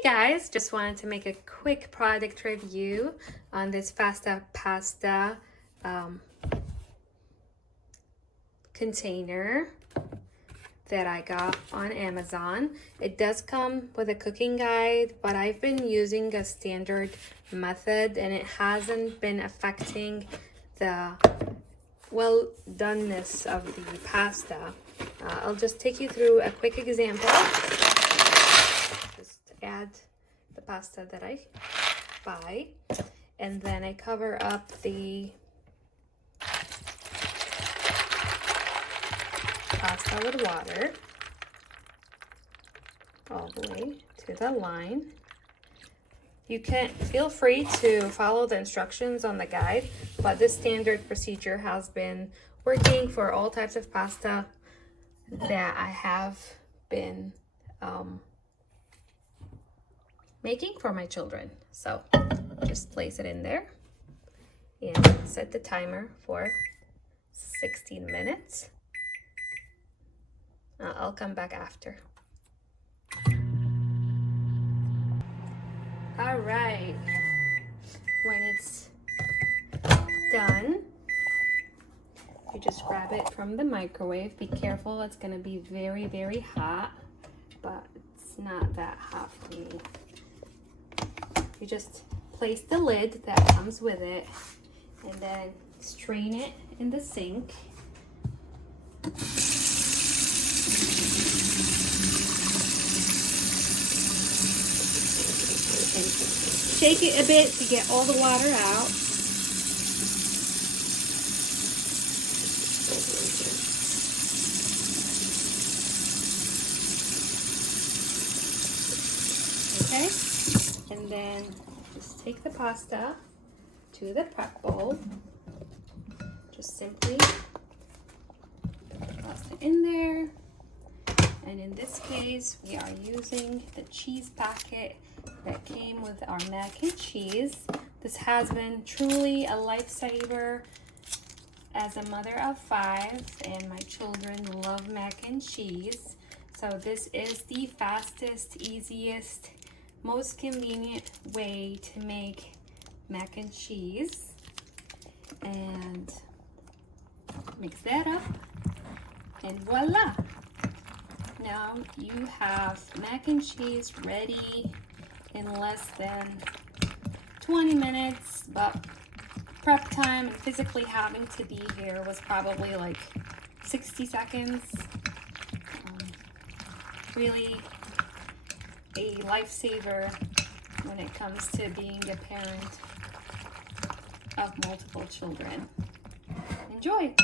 Hey guys, just wanted to make a quick product review on this pasta container that I got on Amazon. It does come with a cooking guide, but I've been using a standard method and it hasn't been affecting the well doneness of the pasta. I'll just take you through a quick example. Just add the pasta that I buy, and then I cover up the pasta with water all the way to the line. You can feel free to follow the instructions on the guide, but this standard procedure has been working for all types of pasta that I have been making for my children. So just place it in there and set the timer for 16 minutes. I'll come back after. All right, when it's done, you just grab it from the microwave. Be careful, it's gonna be very, very hot, but it's not that hot for me. You just place the lid that comes with it and then strain it in the sink. And shake it a bit to get all the water out. Okay, and then just take the pasta to the prep bowl. Just simply put the pasta in there. And in this case, we are using the cheese packet that came with our mac and cheese. This has been truly a lifesaver as a mother of 5, and my children love mac and cheese. So this is the fastest, easiest, most convenient way to make mac and cheese. And mix that up, and voila! Now you have mac and cheese ready in less than 20 minutes, but prep time and physically having to be here was probably like 60 seconds. Really a lifesaver when it comes to being a parent of multiple children. Enjoy!